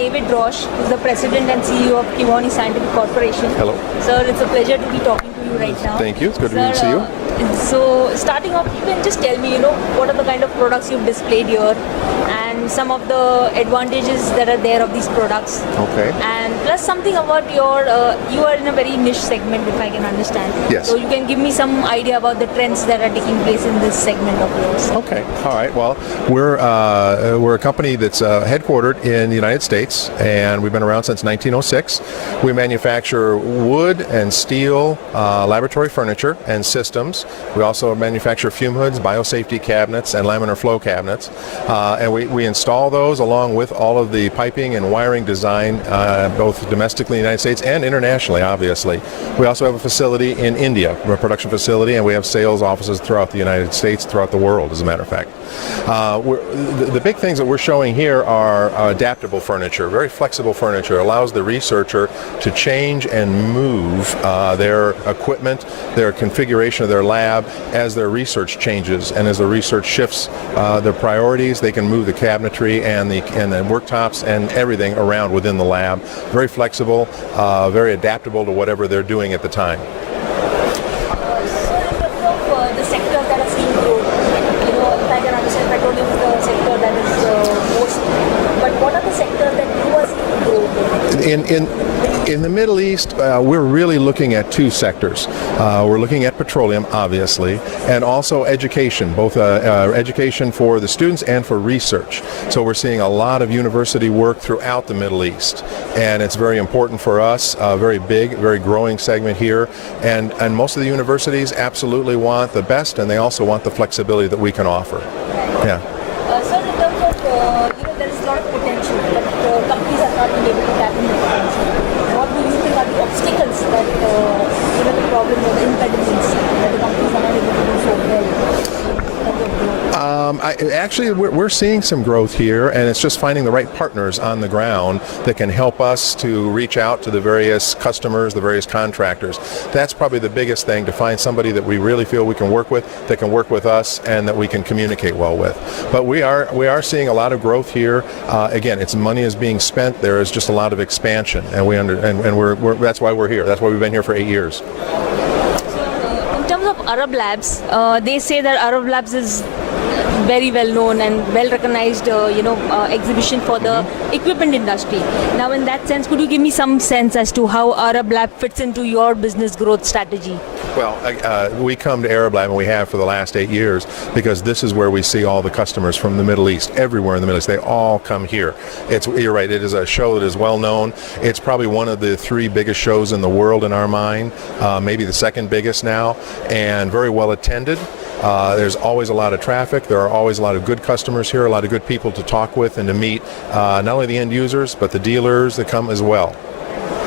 David Rausch, who's the President and CEO of KEWAUNEE Scientific Corporation. Hello. Sir, it's a pleasure to be talking to you right now. Thank you. It's good to see you. So, starting off, you can just tell me, what are the kind of products you've displayed here and some of the advantages that are there of these products. Okay. And plus something about you are in a very niche segment, if I can understand. Yes. So you can give me some idea about the trends that are taking place in this segment of yours. Okay. All right. Well, we're a company that's headquartered in the United States, and we've been around since 1906. We manufacture wood and steel laboratory furniture and systems. We also manufacture fume hoods, biosafety cabinets, and laminar flow cabinets. And we install those along with all of the piping and wiring design, both domestically in the United States and internationally, obviously. We also have a facility in India, a production facility, and we have sales offices throughout the United States, throughout the world, as a matter of fact. The big things that we're showing here are adaptable furniture, very flexible furniture. It allows the researcher to change and move their equipment, their configuration of their lab as their research changes and as the research shifts their priorities. They can move the cabinetry and the worktops and everything around within the lab. Very flexible, very adaptable to whatever they're doing at the time. The sectors that are seeing growth, if I can understand, petroleum is the sector that is most, but what are the sectors that you are seeing growth In the Middle East, we're really looking at two sectors. We're looking at petroleum, obviously, and also education, both education for the students and for research. So we're seeing a lot of university work throughout the Middle East, and it's very important for us, a very big, very growing segment here, and most of the universities absolutely want the best, and they also want the flexibility that we can offer. Yeah. So in terms of, there is a lot of potential, but companies are not being able to tap into the potential. What do you think are the obstacles that, the problems or the impediments that the companies are not able to do so well? Actually, we're seeing some growth here, and it's just finding the right partners on the ground that can help us to reach out to the various customers, the various contractors. That's probably the biggest thing, to find somebody that we really feel we can work with, that can work with us, and that we can communicate well with. But we are seeing a lot of growth here. Again, it's money is being spent. There is just a lot of expansion, and that's why we're here. That's why we've been here for 8 years. In terms of ArabLABs, they say that ArabLABs is very well known and well recognized exhibition for the equipment industry. Now in that sense, could you give me some sense as to how ArabLAB fits into your business growth strategy? Well, we come to ArabLAB, and we have for the last 8 years, because this is where we see all the customers from the Middle East, everywhere in the Middle East. They all come here. You're right, it is a show that is well known. It's probably one of the 3 biggest shows in the world in our mind, maybe the 2nd biggest now, and very well attended. There's always a lot of traffic. There are always a lot of good customers here, a lot of good people to talk with and to meet, not only the end users, but the dealers that come as well.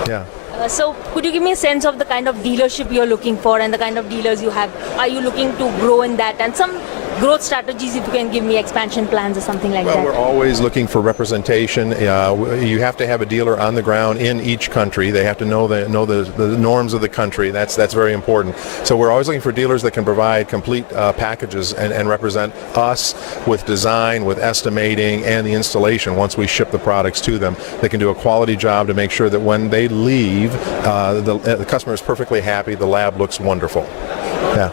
Yeah. So could you give me a sense of the kind of dealership you're looking for and the kind of dealers you have? Are you looking to grow in that? And some growth strategies, if you can give me expansion plans or something like that. Well, we're always looking for representation. You have to have a dealer on the ground in each country. They have to know the norms of the country. That's very important. So we're always looking for dealers that can provide complete packages and represent us with design, with estimating, and the installation once we ship the products to them. They can do a quality job to make sure that when they leave, the customer is perfectly happy. The lab looks wonderful. Yeah.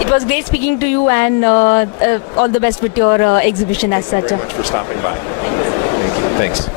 It was great speaking to you, and all the best with your exhibition as such. Thank you very much for stopping by. Thank you. Thanks.